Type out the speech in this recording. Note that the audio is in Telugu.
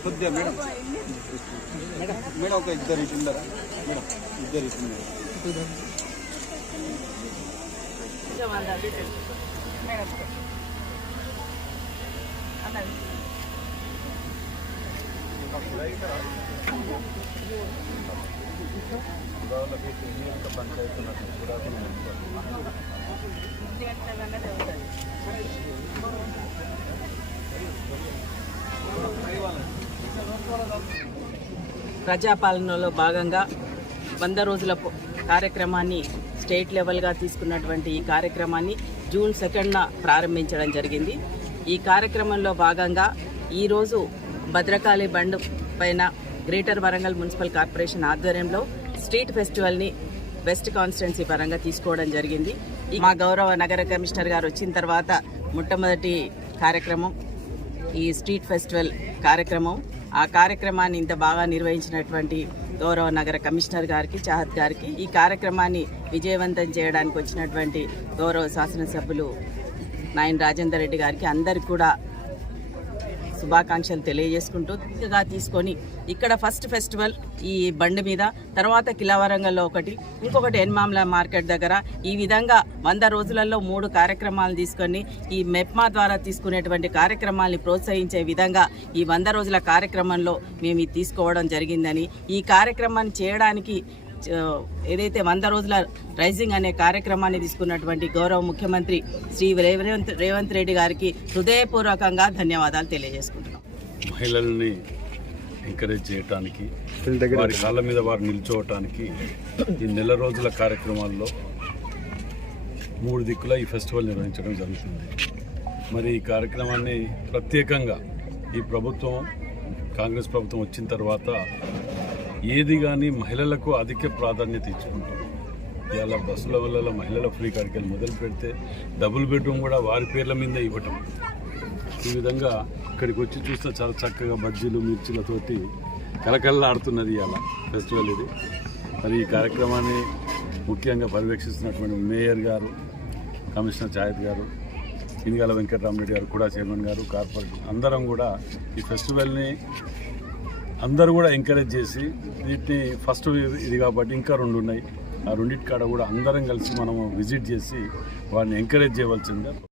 అన్న కొద్దిగా కొద్దిగా మేడం మేడం ఒక ఇద్దరు ఇటు ఉండరా మేడం ఇద్దరు ఇటు ఉన్నారు. ప్రజాపాలనలో భాగంగా వంద రోజుల కార్యక్రమాన్ని స్టేట్ లెవెల్గా తీసుకున్నటువంటి ఈ కార్యక్రమాన్ని జూన్ సెకండ్న ప్రారంభించడం జరిగింది. ఈ కార్యక్రమంలో భాగంగా ఈరోజు భద్రకాళి బండ్ పైన గ్రేటర్ వరంగల్ మున్సిపల్ కార్పొరేషన్ ఆధ్వర్యంలో స్ట్రీట్ ఫెస్టివల్ని వెస్ట్ కాన్స్టిట్యున్సీ పరంగా తీసుకోవడం జరిగింది. ఈ మా గౌరవ నగర కమిషనర్ గారు వచ్చిన తర్వాత మొట్టమొదటి కార్యక్రమం ఈ స్ట్రీట్ ఫెస్టివల్ కార్యక్రమం. ఆ కార్యక్రమాన్ని ఇంత బాగా నిర్వహించినటువంటి గౌరవ నగర కమిషనర్ గారికి చాహత్ గారికి ఈ కార్యక్రమాన్ని విజయవంతం చేయడానికి వచ్చినటువంటి గౌరవ శాసనసభ్యులు నాయన్ రాజేందర్ రెడ్డి గారికి అందరికి కూడా శుభాకాంక్షలు తెలియజేసుకుంటూ ఇంకా తీసుకొని ఇక్కడ ఫస్ట్ ఫెస్టివల్ ఈ బండి మీద తర్వాత కిలావరంగల్లో ఒకటి ఇంకొకటి ఎన్మామ్ల మార్కెట్ దగ్గర. ఈ విధంగా వంద రోజులలో మూడు కార్యక్రమాలు తీసుకొని ఈ మెప్మా ద్వారా తీసుకునేటువంటి కార్యక్రమాల్ని ప్రోత్సహించే విధంగా ఈ వంద రోజుల కార్యక్రమంలో మేము తీసుకోవడం జరిగిందని. ఈ కార్యక్రమాన్ని చేయడానికి ఏదైతే వంద రోజుల రైజింగ్ అనే కార్యక్రమాన్ని తీసుకున్నటువంటి గౌరవ ముఖ్యమంత్రి శ్రీ రేవంత్ రేవంత్ రెడ్డి గారికి హృదయపూర్వకంగా ధన్యవాదాలు తెలియజేసుకుంటున్నాం. మహిళల్ని ఎంకరేజ్ చేయటానికి వారి కాళ్ళ మీద వారు నిల్చోవటానికి ఈ నెల రోజుల కార్యక్రమాల్లో మూడు దిక్కుల ఈ ఫెస్టివల్ నిర్వహించడం జరుగుతుంది. మరి ఈ కార్యక్రమాన్ని ప్రత్యేకంగా ఈ ప్రభుత్వం కాంగ్రెస్ ప్రభుత్వం వచ్చిన తర్వాత ఏది కానీ మహిళలకు అధిక ప్రాధాన్యత ఇచ్చుకుంటాం. ఇవాళ బస్సుల వల్ల మహిళల ఫ్రీ కార్యక్రమం మొదలు పెడితే డబుల్ బెడ్రూమ్ కూడా వారి పేర్ల మీద ఇవ్వటం. ఈ విధంగా ఇక్కడికి వచ్చి చూస్తే చాలా చక్కగా బజ్జీలు మిర్చిలతోటి కలకల్లాడుతున్నది ఇవాళ ఫెస్టివల్ ఇది. మరి ఈ కార్యక్రమాన్ని ముఖ్యంగా పర్యవేక్షిస్తున్నటువంటి మేయర్ గారు కమిషనర్ చాయత్ గారు ఇనిగాల వెంకటరామరెడ్డి గారు కూడా చైర్మన్ గారు కార్పొరేట్ అందరం కూడా ఈ ఫెస్టివల్ని అందరూ కూడా ఎంకరేజ్ చేసి వీటిని ఫస్ట్ ఇది కాబట్టి ఇంకా రెండు ఉన్నాయి. ఆ రెండింటి కాడ కూడా అందరం కలిసి మనము విజిట్ చేసి వాడిని ఎంకరేజ్ చేయవలసిందిగా